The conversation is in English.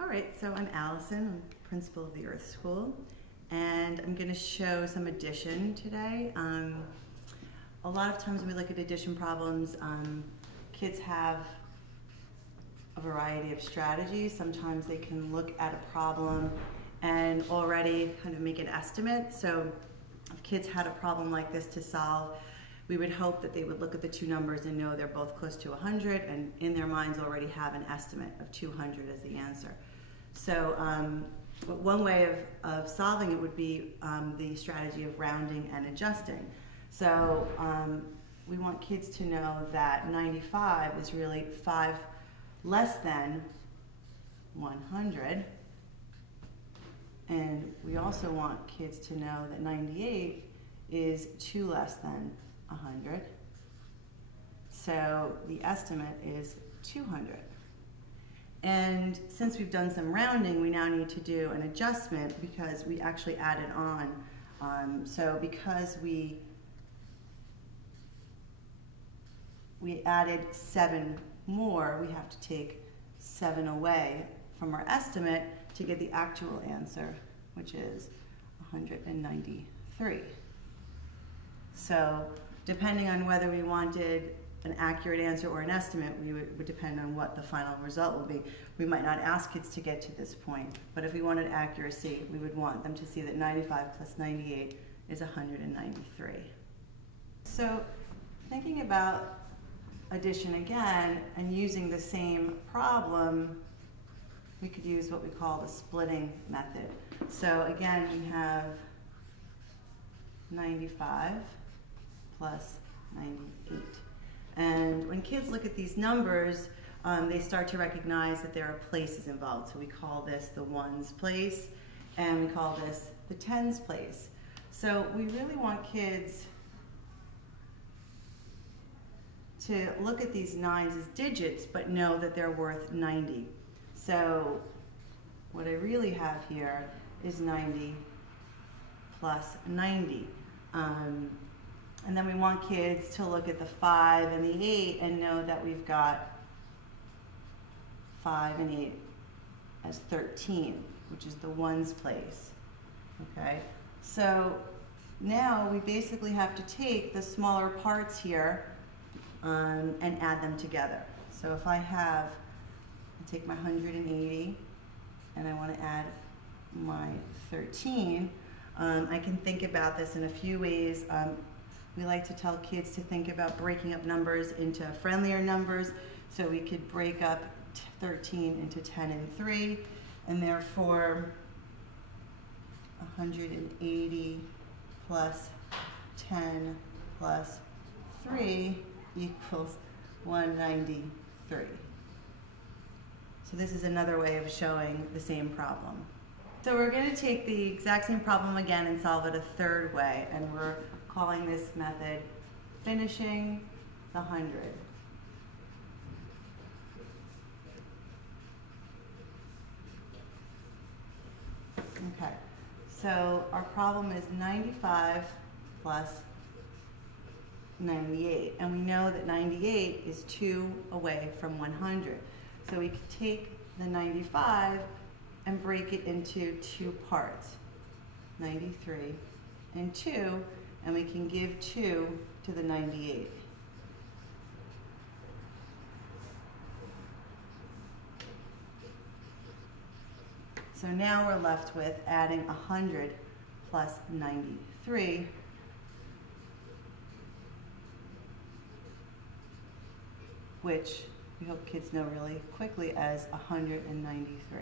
All right, so I'm Allison, I'm principal of the Earth School, and I'm going to show some addition today. A lot of times when we look at addition problems, kids have a variety of strategies. Sometimes they can look at a problem and already kind of make an estimate. So if kids had a problem like this to solve, we would hope that they would look at the two numbers and know they're both close to 100, and in their minds already have an estimate of 200 as the answer. So one way of solving it would be the strategy of rounding and adjusting. So we want kids to know that 95 is really 5 less than 100. And we also want kids to know that 98 is 2 less than 100. So the estimate is 200. And since we've done some rounding, we now need to do an adjustment because we actually added on. So because we added 7 more, we have to take 7 away from our estimate to get the actual answer, which is 193. So depending on whether we wanted an accurate answer or an estimate, would depend on what the final result will be. We might not ask kids to get to this point, but if we wanted accuracy, we would want them to see that 95 plus 98 is 193. So thinking about addition again and using the same problem, we could use what we call the splitting method. So again, we have 95 plus 98. And when kids look at these numbers, they start to recognize that there are places involved. So we call this the ones place, and we call this the tens place. So we really want kids to look at these 9s as digits, but know that they're worth 90. So what I really have here is 90 plus 90. And then we want kids to look at the 5 and the 8 and know that we've got 5 and 8 as 13, which is the ones place. Okay, so now we basically have to take the smaller parts here and add them together. So if I take my 180 and I want to add my 13, I can think about this in a few ways. We like to tell kids to think about breaking up numbers into friendlier numbers. So we could break up 13 into 10 and 3, and therefore 180 plus 10 plus 3 equals 193. So this is another way of showing the same problem. So we're going to take the exact same problem again and solve it a third way, and we're calling this method finishing the 100. Okay, so our problem is 95 plus 98, and we know that 98 is 2 away from 100. So we could take the 95 and break it into 2 parts, 93 and 2, and we can give 2 to the 98. So now we're left with adding 100 plus 93, which we hope kids know really quickly as 193.